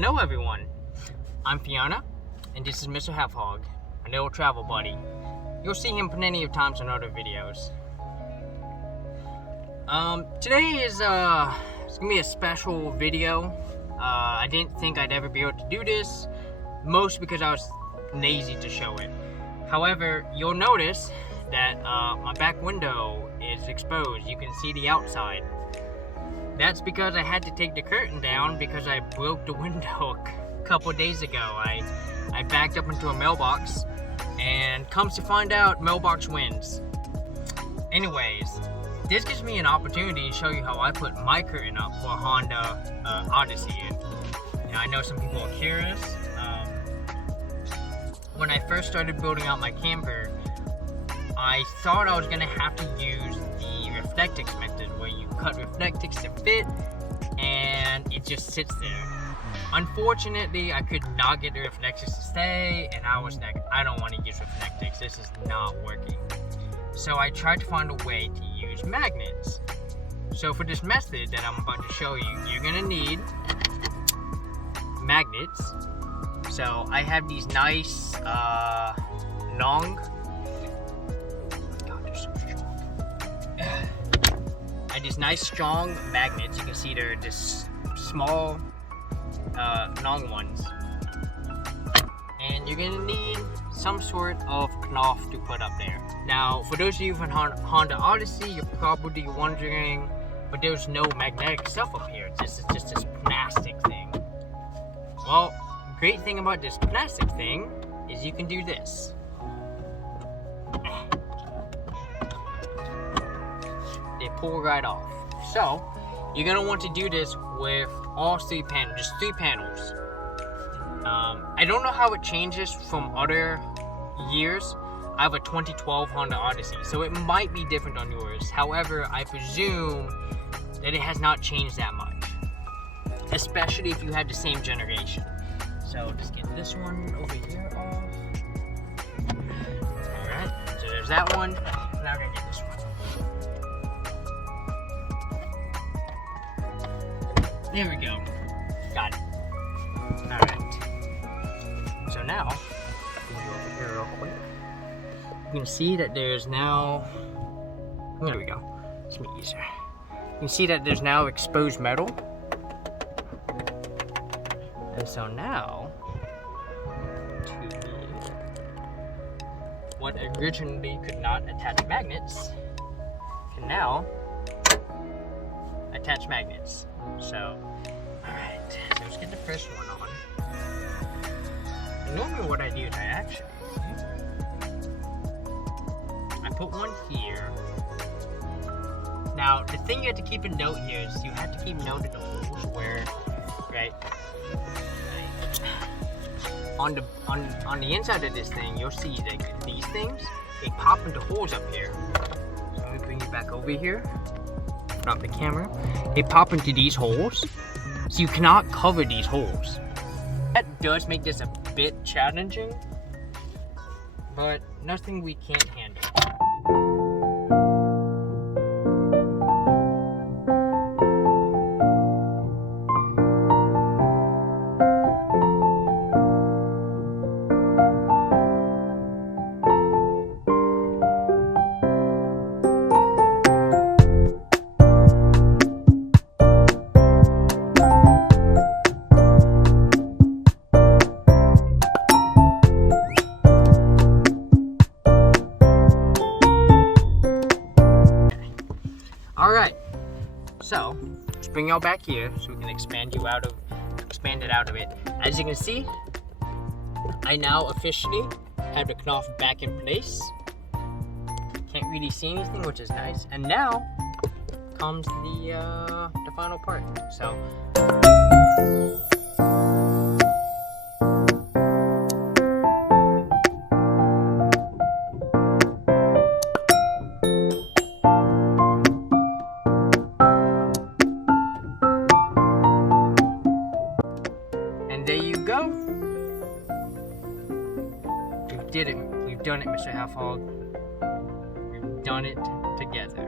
Hello everyone, I'm Fiona, and this is Mr. Half-Hog, a little travel buddy. You'll see him plenty of times in other videos. Today is it's gonna be a special video. I didn't think I'd ever be able to do this, mostly because I was lazy to show it. However, you'll notice that my back window is exposed. You can see the outside. That's because I had to take the curtain down because I broke the window a couple days ago. I backed up into a mailbox, and comes to find out, mailbox wins. Anyways, this gives me an opportunity to show you how I put my curtain up for a Honda Odyssey. And I know some people are curious. When I first started building out my camper, I thought I was gonna have to use the reflectix method, where you cut reflectix to fit and it just sits there. Unfortunately, I could not get the reflectix to stay, and I was like, I don't want to use reflectix, this is not working. So I tried to find a way to use magnets. So for this method that I'm about to show you, you're gonna need magnets. So I have these nice long, these nice strong magnets. You can see they're just small, long ones. And you're gonna need some sort of cloth to put up there. Now, for those of you from Honda Odyssey, you're probably wondering, but there's no magnetic stuff up here. It's just this plastic thing. Well, great thing about this plastic thing is you can do this. They pull right off. So you're gonna want to do this with all three panels, just three panels. I don't know how it changes from other years. I have a 2012 Honda Odyssey, so it might be different on yours. However, I presume that it has not changed that much, especially if you had the same generation. So just get this one over here off. Alright, so there's that one. Now we're gonna get this one. There we go. Got it. Alright. So now, go over here real quick. You can see that there's now, there we go. It's me easier. You can see that there's now exposed metal. And so now, what originally could not attach magnets can now attach magnets. So, alright, so let's get the first one on. Normally what I do is I put one here. Now, the thing you have to keep in note here is you have to keep note of the holes where, right, on the inside of this thing, you'll see that these things, they pop into holes up here. So let me bring you back over here. Not the camera. They pop into these holes, so you cannot cover these holes. That does make this a bit challenging, but nothing we can't handle. Alright, so let's bring y'all back here so we can expand it out of it. As you can see, I now officially have the cloth back in place. Can't really see anything, which is nice. And now comes the final part. So there you go. We did it. We've done it, Mr. Half-Hog. We've done it together.